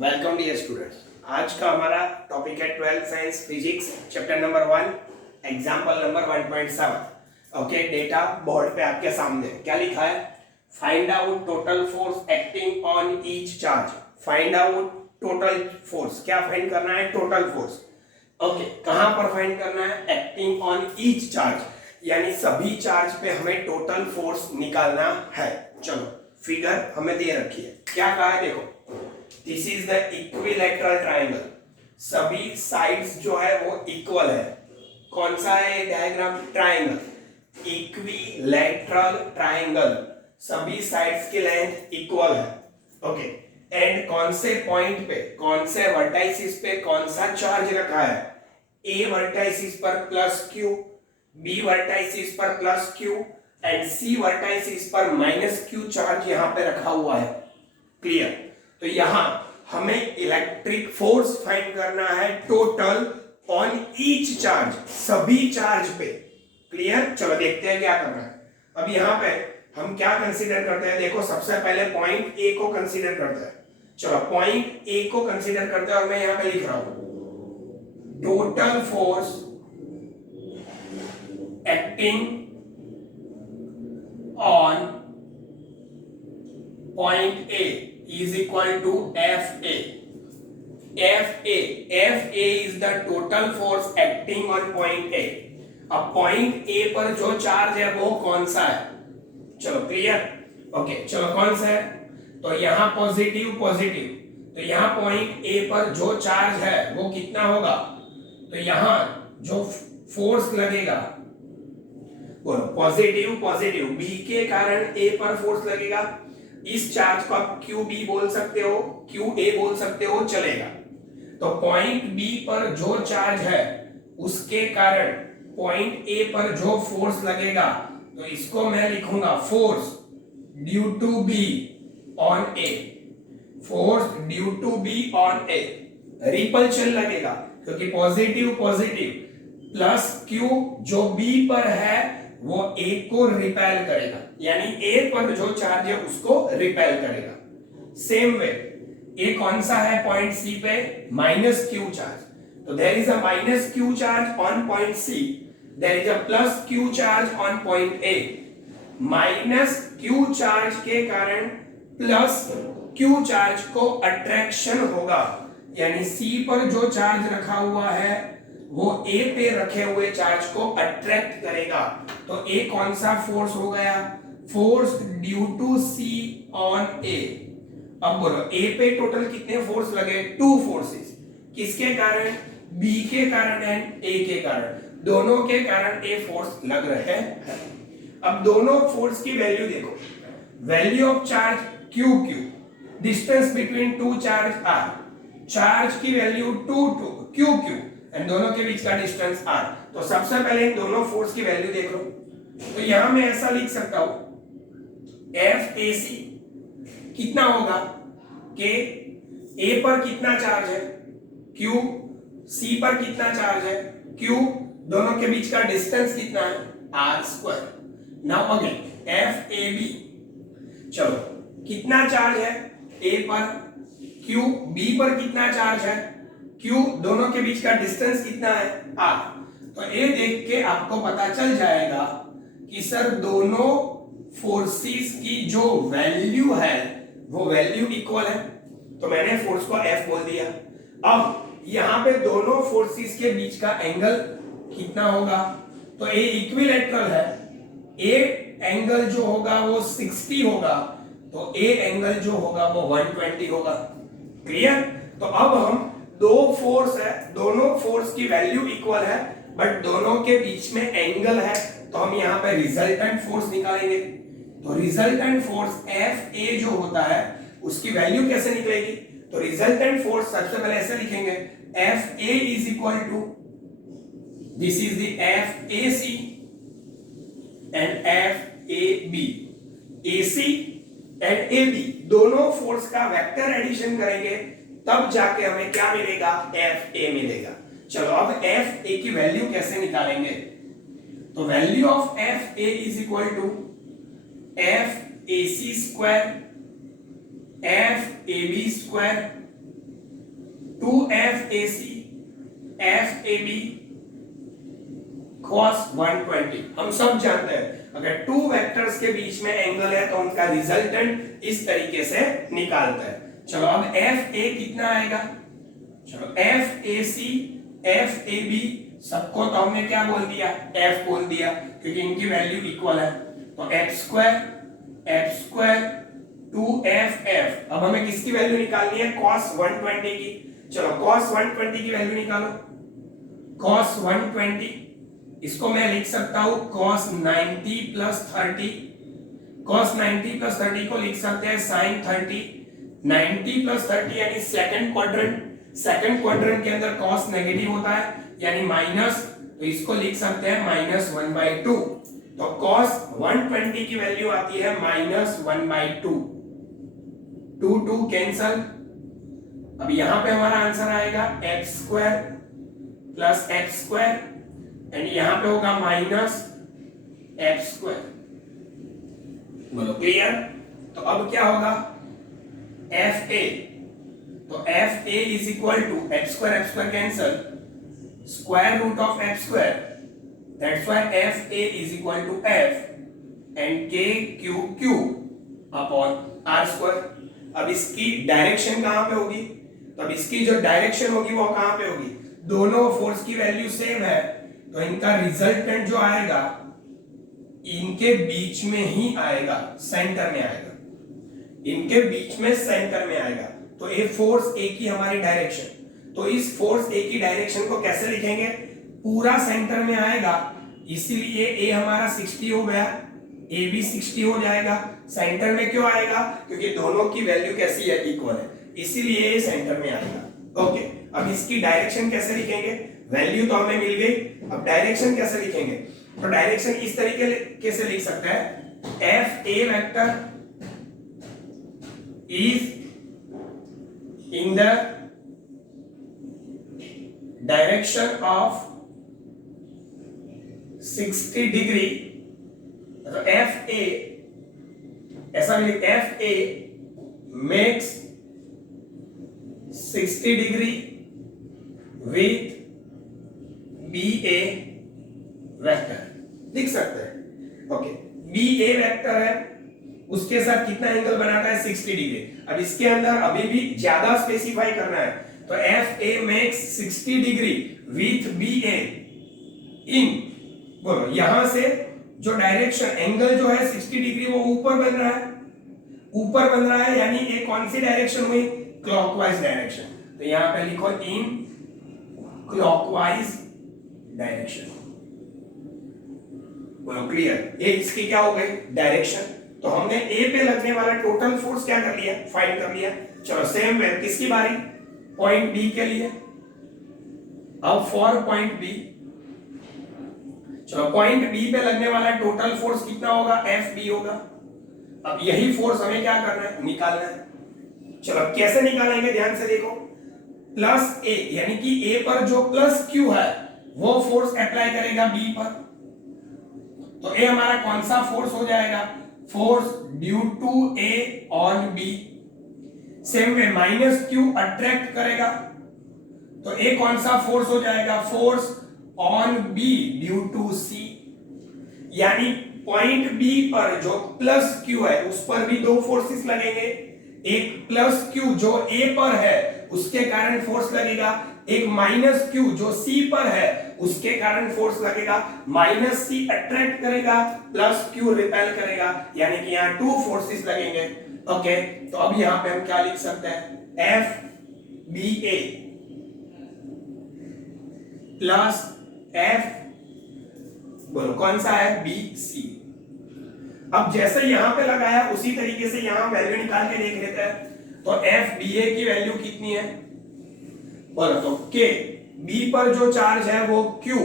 Welcome dear students. आज का हमारा टॉपिक है 12th science physics chapter number 1 example number 1.7। Okay, data board पे आपके सामने क्या लिखा है? Find out total force acting on each charge. Find out total force, क्या फाइंड करना है? Total force. ओके, कहां पर फाइंड करना है? एक्टिंग ऑन ईच चार्ज, यानी सभी चार्ज पे हमें टोटल फोर्स निकालना है। चलो, फिगर हमें दे रखी है, क्या कहा है देखो। This is the equilateral triangle. सभी साइड्स जो है वो इक्वल है। कौन सा है डायग्राम? Triangle, equilateral triangle. सभी साइड्स की लेंथ इक्वल है। ओके, एंड कौन से पॉइंट पे, कौन से वर्टाइसिस पे कौन सा चार्ज रखा है? ए वर्टाइसिस पर प्लस क्यू, बी वर्टाइसिस पर plus q and C vertices पर माइनस क्यू चार्ज यहां पे रखा हुआ है। क्लियर? तो यहां हमें इलेक्ट्रिक फोर्स फाइंड करना है टोटल ऑन ईच चार्ज, सभी चार्ज पे। क्लियर? चलो देखते हैं क्या करना है। अब यहां पे हम क्या कंसीडर करते हैं? देखो, सबसे पहले पॉइंट ए को कंसीडर करते हैं। चलो, पॉइंट ए को कंसीडर करते हैं और मैं यहां पे लिख रहा हूं total force acting on point A is equal to FA. FA is the total force acting on point A. अब पॉइंट A पर जो चार्ज है वो कौन सा है? चलो क्लियर? ओके, चलो कौन सा है? तो यहाँ पॉजिटिव पॉजिटिव, तो यहाँ पॉइंट A पर जो चार्ज है वो कितना होगा? तो यहाँ जो फोर्स लगेगा, बोलो पॉजिटिव पॉजिटिव, B के कारण A पर फोर्स लगेगा। इस चार्ज को आप क्यू बी बोल सकते हो, क्यू ए बोल सकते हो, चलेगा। तो पॉइंट बी पर जो चार्ज है उसके कारण पॉइंट ए पर जो फोर्स लगेगा, तो इसको मैं लिखूंगा force due to B on A. Force due to B on A. Repulsion लगेगा क्योंकि पॉजिटिव पॉजिटिव प्लस क्यू जो बी पर है वो ए को रिपेल करेगा, यानी ए पर जो चार्ज है उसको रिपेल करेगा। सेम वे ए कौन सा है? पॉइंट सी पे माइनस क्यू चार्ज। तो there is a minus q charge on point C, there is a plus q charge on point A. Minus q charge के कारण प्लस क्यू चार्ज को attraction होगा, यानी सी पर जो चार्ज रखा हुआ है वो ए पे रखे हुए चार्ज को अट्रैक्ट करेगा। तो ए कौन सा फोर्स हो गया? Force due to C on A. अब बोलो ए पे टोटल कितने फोर्स लगे? 2 फोर्सेस। किसके कारण? बी के कारण एंड ए के कारण, दोनों के कारण ए फोर्स लग रहे हैं। अब दोनों फोर्स की वैल्यू देखो। Value of charge q q, distance between two charge r. Charge की वैल्यू 2 क्यू क्यू एंड दोनों के बीच का डिस्टेंस r। तो सबसे पहले इन दोनों फोर्स की वैल्यू देख लो। तो यहां मैं ऐसा लिख सकता हूं FAC कितना होगा कि A पर कितना चार्ज है Q, C पर कितना चार्ज है Q, दोनों के बीच का डिस्टेंस कितना है r²। नाउ अगेन FAB, चलो कितना चार्ज है A पर, Q, B पर कितना चार्ज है Q, दोनों के बीच का डिस्टेंस कितना है r। तो ये देख के आपको पता चल जाएगा कि सर दोनों फोर्सेस की जो वैल्यू है वो वैल्यू इक्वल है। तो मैंने फोर्स को F बोल दिया। अब यहां पे दोनों फोर्सेस के बीच का एंगल कितना होगा? तो ये इक्विलैटरल है, ए एंगल जो होगा वो 60 होगा, तो ए एंगल जो होगा वो 120 होगा। क्लियर? तो अब हम दो फोर्स है, दोनों फोर्स की वैल्यू इक्वल है बट दोनों के बीच में एंगल है, तो हम यहां पे रिजल्टेंट फोर्स निकालेंगे। तो रिजल्टेंट फोर्स FA जो होता है उसकी वैल्यू कैसे निकलेगी? तो रिजल्टेंट फोर्स सबसे पहले ऐसे लिखेंगे FA is equal to, this is the FAC and FAB। AC and AB दोनों फोर्स का वेक्टर एडिशन करेंगे तब जाके हमें क्या मिलेगा? FA मिलेगा। चलो अब FA की वैल्यू कैसे निकालेंगे? तो value of FA is equal to FAC square FAB square 2FAC FAB cos 120। हम सब जानते हैं अगर टू वेक्टर्स के बीच में एंगल है तो उनका रिजल्टेंट इस तरीके से निकालते हैं। चलो अब FA कितना आएगा, चलो FAC FAB सबको तो हमने क्या बोल दिया, F बोल दिया क्योंकि इनकी वैल्यू इक्वल है। तो f स्क्वायर 2FF। अब हमें किसकी वैल्यू निकालनी है, cos 120 की। चलो cos 120 की वैल्यू निकालो। cos 120 इसको मैं लिख सकता हूं cos 90 प्लस 30। cos 90 प्लस 30 को लिख सकते हैं sin 30। 90 प्लस 30 यानी सेकंड क्वाड्रेंट। सेकंड क्वाड्रेंट के अंदर cos नेगेटिव होता है यानी माइनस, तो इसको लिख सकते हैं -1/2। तो cos 120 की वैल्यू आती है -1/2। 2 कैंसल। अब यहां पे हमारा आंसर आएगा x square plus x square and यहां पे होगा -f स्क्वायर। बोलो क्लियर। तो अब क्या होगा FA, तो FA is equal to x square cancel square root of f square, that's why FA is equal to f and KQQ upon r square. अब इसकी डायरेक्शन कहां पे होगी, तो अब इसकी जो डायरेक्शन होगी वो कहां पे होगी, दोनों फोर्स की वैल्यू सेम है तो इनका रिजल्टेंट जो आएगा इनके बीच में ही आएगा, सेंटर में आएगा, इनके बीच में सेंटर में आएगा। तो ये फोर्स ए की हमारी डायरेक्शन, तो इस फोर्स ए की डायरेक्शन को कैसे लिखेंगे, पूरा सेंटर में आएगा इसीलिए ए हमारा 60 हो गया, ए भी 60 हो जाएगा। सेंटर में क्यों आएगा, क्योंकि दोनों की वैल्यू कैसी है, इक्वल है, इसीलिए ये सेंटर में आएगा। ओके, अब इसकी डायरेक्शन कैसे लिखेंगे, वैल्यू तो हमें मिल गई, अब डायरेक्शन कैसे लिखेंगे, तो डायरेक्शन इस तरीके से लिख सकते हैं F A vector is in the direction of 60 degree. तो एफ ए ऐसा लिख, F A makes 60 degree with B A vector, लिख सकते हैं। ओके, बी ए वेक्टर है, उसके साथ कितना एंगल बनाता है 60 डिग्री। अब इसके अंदर अभी भी ज्यादा स्पेसिफाई करना है, तो F A makes 60 degree with B A इन, बोलो यहां से जो डायरेक्शन एंगल जो है 60 डिग्री वो ऊपर बन रहा है, ऊपर बन रहा है यानी ये कौन सी डायरेक्शन हुई, क्लॉकवाइज डायरेक्शन। तो यहां पे लिखो इन क्लॉकवाइज डायरेक्शन। बोलो क्लियर, ये इसकी क्या हो गई डायरेक्शन। तो हमने ए पे लगने वाला टोटल फोर्स क्या कर लिया, फाइंड कर लिया। चलो सेम वे किसकी बारी, पॉइंट बी के लिए। अब फॉर पॉइंट बी, चलो पॉइंट बी पे लगने वाला टोटल फोर्स कितना होगा, एफ बी होगा। अब यही फोर्स हमें क्या करना है, निकालना है। चलो कैसे निकालेंगे, ध्यान से देखो, प्लस ए यानी कि ए पर जो प्लस क्यू है वो फोर्स अप्लाई करेगा बी पर, तो ए हमारा कौन सा फोर्स हो जाएगा, force due to A on B. Same way minus Q attract करेगा, तो ए कौन सा फोर्स हो जाएगा, force on B due to C. यानी पॉइंट बी पर जो प्लस क्यू है उस पर भी दो फोर्सेस लगेंगे, एक प्लस क्यू जो ए पर है उसके कारण फोर्स लगेगा, एक माइनस क्यू जो सी पर है उसके कारण फोर्स लगेगा। माइनस सी अट्रैक्ट करेगा, प्लस क्यू रिपेल करेगा, यानी कि यहां टू फोर्सेस लगेंगे। ओके, तो अब यहां पे हम क्या लिख सकते हैं, एफ बी ए प्लस एफ, बोलो कौन सा है, बी सी। अब जैसे यहां पे लगाया उसी तरीके से यहां वैल्यू निकाल के देख लेते हैं। तो एफ बी ए की वैल्यू कितनी है, बोलो तो के, बी पर जो चार्ज है वो क्यू,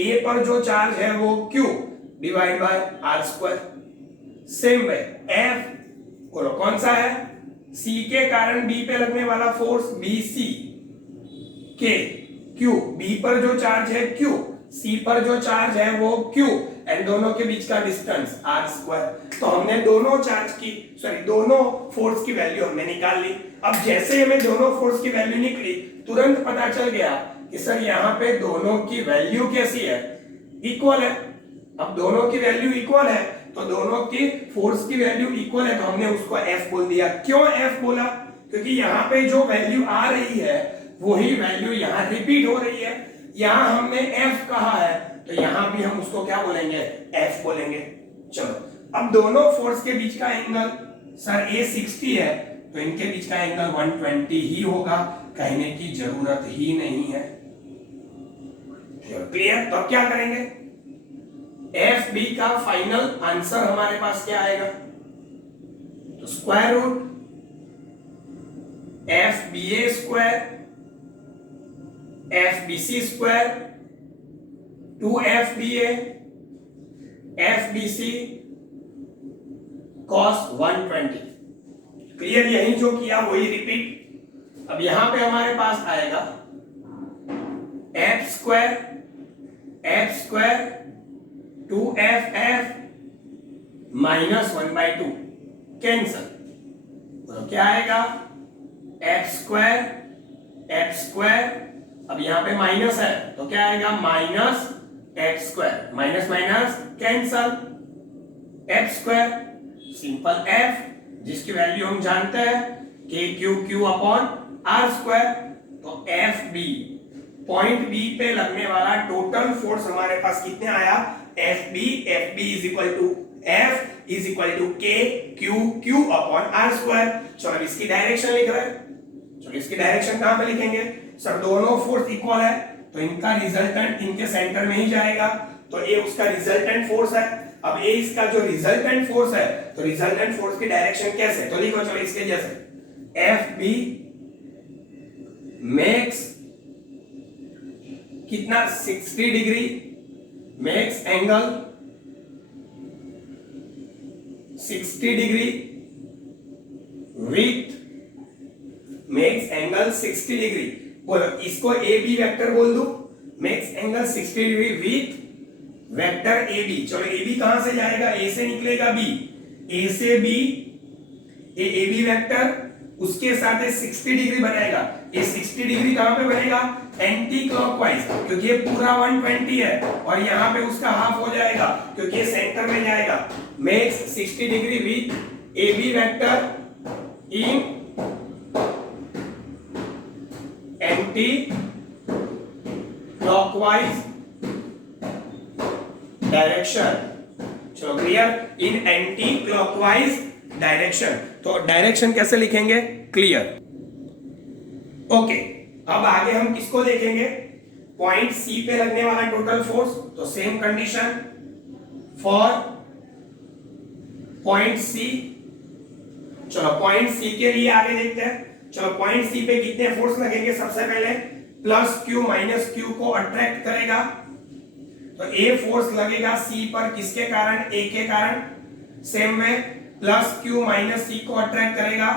ए पर जो चार्ज है वो q divide by r square. Same way F, बोलो कौन सा है, सी के कारण बी पे लगने वाला फोर्स बी सी, के क्यू, बी पर जो चार्ज है क्यू, सी पर जो चार्ज है वो क्यू एंड दोनों के बीच का डिस्टेंस r स्क्वायर। तो हमने दोनों फोर्स की वैल्यू हमने निकाल ली। अब जैसे हमें दोनों फोर्स की वैल्यू निकली, तुरंत पता चल गया कि सर यहाँ पे दोनों की वैल्यू कैसी है, इक्वल है। अब दोनों की वैल्यू इक्वल है तो दोनों की फोर्स की वैल्यू इक्वल है, तो हमने उसको F बोल दिया। क्यों F बोला? क्योंकि यहाँ पे जो वैल्यू आ रही है वही वैल्यू यहाँ रिपीट हो रही है। यहाँ हमने F कहा है तो यहाँ भी हम उसको क्या बोलेंगे, F बोलेंगे। चलो, अब दोनों फोर्स के बीच का एंगल सर A 60 है तो इनके बीच का एंगल 120 ही होगा, कहने की जरूरत ही नहीं है। क्लियर? तो अब क्या करेंगे, एफ बी का फाइनल आंसर हमारे पास क्या आएगा, तो square root F B A square F B C square 2 FBA FBC cos 120। Clear? यही जो किया वही रिपीट। अब यहां पे हमारे पास आएगा एफ स्क्वायर 2FF -1/2 कैंसल, तो क्या आएगा एफ स्क्वायर, अब यहां पे माइनस है तो क्या आएगा minus x square, minus minus cancel, F square simple F जिसकी वैल्यू हम जानते हैं के क्यू अपॉन आर स्क्वायर। तो एफ बी पॉइंट बी पे लगने वाला टोटल फोर्स हमारे पास कितने आया, F B is equal to F is equal to k q upon r square. चलो इसकी डायरेक्शन लिख रहे हैं, चलो इसकी डायरेक्शन कहां पे लिखेंगे, सर दोनों फोर्स इक्वल है तो इनका रिजल्टेंट इनके सेंटर में ही जाएगा, तो ये उसका रिजल्टेंट फोर्स है। अब ये इसका जो रिजल्टेंट फोर्स है तो रिजल्टेंट फोर्स की डायरेक्शन कैसे, तो लिखो चलो इसके जैसे एफ बी मेक्स कितना 60 degree, makes angle 60 degree with makes angle 60 degree. बोलो इसको ए बी वेक्टर बोल दो, makes angle 60 degree with vector A B. चलो ए बी कहां से जाएगा, ए से निकलेगा बी, ए से बी ए बी वेक्टर उसके साथ 60 डिग्री बनाएगा। ये 60 डिग्री कहां पे बनेगा, एंटी क्लॉकवाइज, क्योंकि ये पूरा 120 है और यहां पे उसका हाफ हो जाएगा क्योंकि ये सेंटर में जाएगा। Makes 60 degree with A B vector in anti clockwise direction. चलो clear, in anti clockwise direction. तो डायरेक्शन कैसे लिखेंगे, क्लियर, ओके। अब आगे हम किसको देखेंगे, पॉइंट सी पे लगने वाला टोटल फोर्स। तो same condition for point C. चलो पॉइंट सी के लिए आगे देखते हैं। चलो पॉइंट सी पे कितने फोर्स लगेंगे, सबसे पहले प्लस क्यू माइनस क्यू को अट्रैक्ट करेगा तो ए फोर्स लगेगा सी पर, किसके कारण, ए के कारण। सेम में प्लस क्यू माइनस सी को अट्रैक्ट करेगा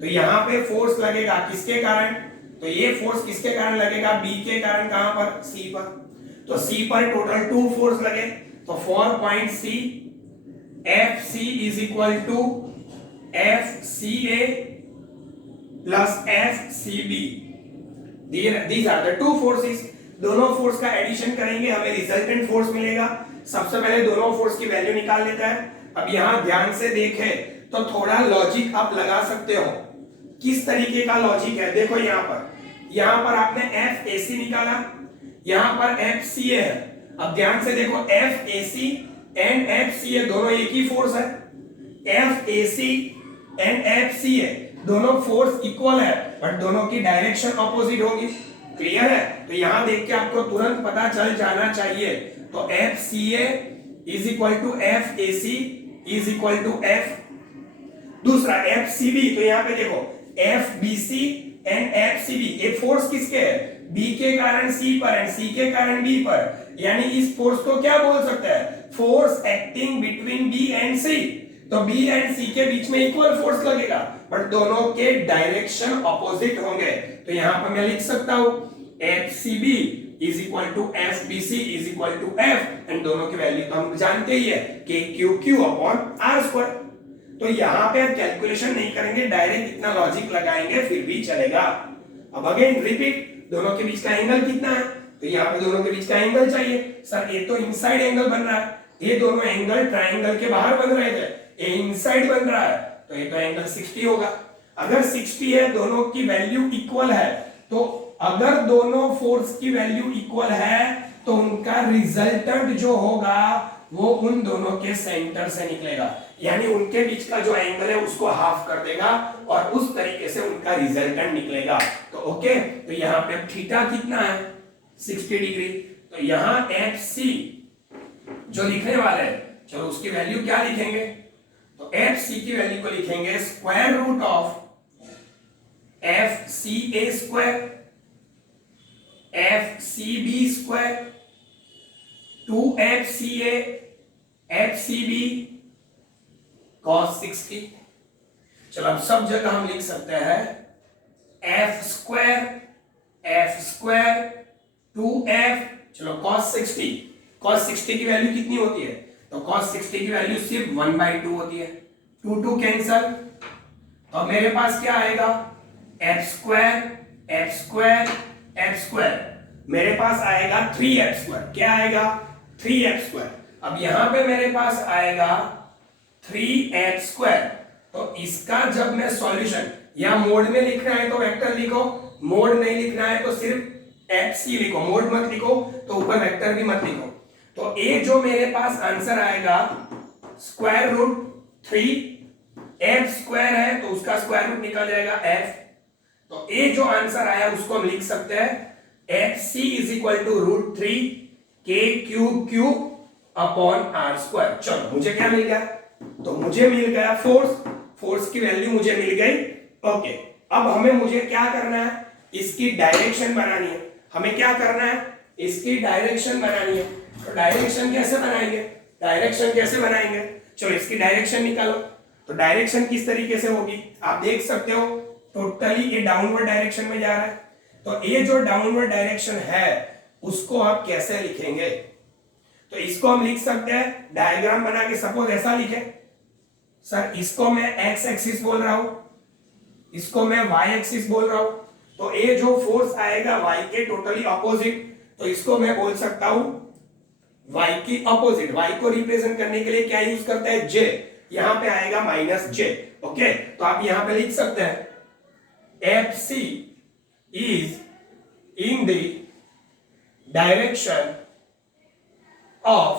तो यहां पे फोर्स लगेगा किसके कारण, तो ये फोर्स किसके कारण लगेगा, बी के कारण। कहां पर, सी पर। तो सी पर टोटल 2 फोर्स लगे। तो for point C F C is equal to F C A plus F C B. These are the 2 forces. दोनों फोर्स का एडिशन करेंगे, हमें रिजल्टेंट फोर्स मिलेगा। सबसे पहले दोनों फोर्स की वैल्यू निकाल लेता है। अब यहां ध्यान से देखें तो थोड़ा लॉजिक आप लगा सकते हो। किस तरीके का लॉजिक है, देखो यहां पर आपने एफ ए सी निकाला, यहां पर एफ सी ए है। अब ध्यान से देखो F A C and F C A दोनों एक ही फोर्स है। F A C and F C A दोनों फोर्स इक्वल है बट दोनों की डायरेक्शन ऑपोजिट होगी। क्लियर है? तो यहां देख के आपको तुरंत पता चल जाना चाहिए। तो F C A is equal to F A C is equal to F. दूसरा एफ सी बी, तो यहां पे देखो F B C and F C B, ये फोर्स किसके है, बी के कारण सी पर एंड सी के कारण बी पर। यानी इस फोर्स को क्या बोल सकते हैं, force acting between B and C. तो बी एंड सी के बीच में इक्वल फोर्स लगेगा बट दोनों के डायरेक्शन ऑपोजिट होंगे। तो यहां पर मैं लिख सकता हूं F C B is equal to F B C is equal to F, and दोनों की वैल्यू तो हम जानते ही है कि q q upon r square. तो यहाँ पे कैलकुलेशन नहीं करेंगे, डायरेक्ट इतना लॉजिक लगाएंगे फिर भी चलेगा। अब अगेन रिपीट, दोनों के बीच का एंगल कितना है, तो यहाँ पे दोनों के बीच का एंगल चाहिए। सर ये तो इनसाइड एंगल बन रहा है, ये दोनों एंगल ट्राइंगल के बाहर बन रहे थे, ये इनसाइड बन रहा है, तो ये तो एंगल 60 होगा। अगर 60 है, दोनों की वैल्यू इक्वल है, तो अगर दोनों फोर्स की वैल्यू इक्वल है तो उनका रिजल्टेंट जो होगा वो उन दोनों के सेंटर से निकलेगा, यानी उनके बीच का जो एंगल है उसको हाफ कर देगा और उस तरीके से उनका रिजल्टेंट निकलेगा। तो ओके, तो यहाँ पे थीटा कितना है 60 डिग्री, तो यहाँ एफ सी जो लिखने वाले हैं, चलो उसकी वैल्यू क्या लिखेंगे, तो एफ सी की वैल्यू को लिखेंगे square root of F C A square F C B square 2 C A F C B cos 60। चलो अब सब जगह हम लिख सकते हैं एफ स्क्वायर 2f, चलो cos 60 की वैल्यू कितनी होती है, तो cos 60 की वैल्यू सिर्फ 1/2 होती है, 2 कैंसल, तो मेरे पास क्या आएगा एफ स्क्वायर, मेरे पास आएगा 3f स्क्वायर, क्या आएगा 3f स्क्वायर। अब यहां पे मेरे पास आएगा 3f स्क्वायर, तो इसका जब मैं सॉल्यूशन या मोड में लिखना है तो वेक्टर लिखो, मोड नहीं लिखना है तो सिर्फ एफ सी लिखो, मोड मत लिखो तो ऊपर वेक्टर भी मत लिखो। तो ये जो मेरे पास आंसर आएगा स्क्वायर रूट 3f स्क्वायर है, तो उसका स्क्वायर रूट निकल जाएगा f, तो ये जो आंसर आया उसको हम लिख सकते हैं F C is equal to root 3 के क्यूब अपॉन आर स्क्वायर। चलो मुझे क्या मिल गया, तो मुझे मिल गया फोर्स की वैल्यू मुझे मिल गई। ओके, अब हमें मुझे क्या करना है, इसकी डायरेक्शन बनानी है, हमें क्या करना है, इसकी डायरेक्शन बनानी है। तो डायरेक्शन कैसे बनाएंगे, चलो इसकी डायरेक्शन निकालो। तो डायरेक्शन किस तरीके से होगी, आप देख सकते हो टोटली ये डाउनवर्ड डायरेक्शन में जा रहा है, तो ये जो डाउनवर्ड डायरेक्शन है उसको आप कैसे लिखेंगे, तो इसको हम लिख सकते हैं डायग्राम बना के, सपोज ऐसा लिखे, सर इसको मैं एक्स एक्सिस बोल रहा हूं, इसको मैं वाई एक्सिस बोल रहा हूं, तो ये जो फोर्स आएगा वाई के टोटली ऑपोजिट, तो इसको मैं बोल सकता हूं वाई की ऑपोजिट। वाई को रिप्रेजेंट करने के लिए क्या यूज करता है, जे, यहां पे आएगा -j। ओके, तो आप यहां पे लिख सकते हैं F C is in the direction of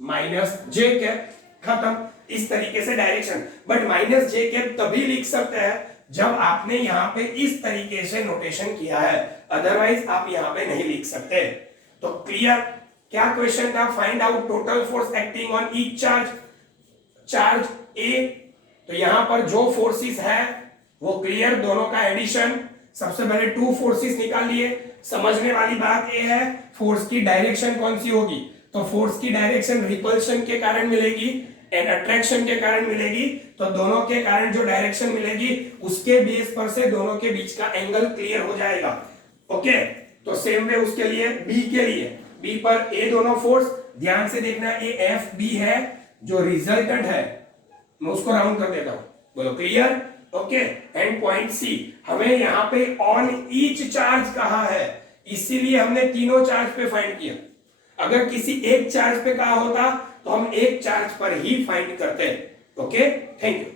-j cap, खत्म। इस तरीके से डायरेक्शन, बट -j कैप तभी लिख सकते हैं जब आपने यहां पे इस तरीके से नोटेशन किया है, अदरवाइज आप यहां पे नहीं लिख सकते। तो क्लियर, क्या क्वेश्चन था, find out total force acting on each charge A. तो यहां पर जो फोर्सेस है वो क्लियर, दोनों का एडिशन, सबसे पहले 2 फोर्सेस निकाल लिए। समझने वाली बात ये है फोर्स की डायरेक्शन कौन सी होगी, तो फोर्स की डायरेक्शन रिपल्शन के कारण मिलेगी एंड अट्रैक्शन के कारण मिलेगी, तो दोनों के कारण जो डायरेक्शन मिलेगी उसके बेस पर से दोनों के बीच का एंगल क्लियर हो जाएगा। ओके, तो सेम वे उसके लिए बी के लिए, बी पर ए दोनों फोर्स, ध्यान से देखना, ए एफ बी है, जो रिजल्टेंट है मैं उसको राउंड कर देता हूं, बोलो clear. Okay, and point C, हमें यहाँ पे ऑन ईच चार्ज कहा है, इसीलिए हमने तीनों चार्ज पे फाइंड किया। अगर किसी एक चार्ज पे कहा होता तो हम एक चार्ज पर ही फाइंड करते। Okay, thank you.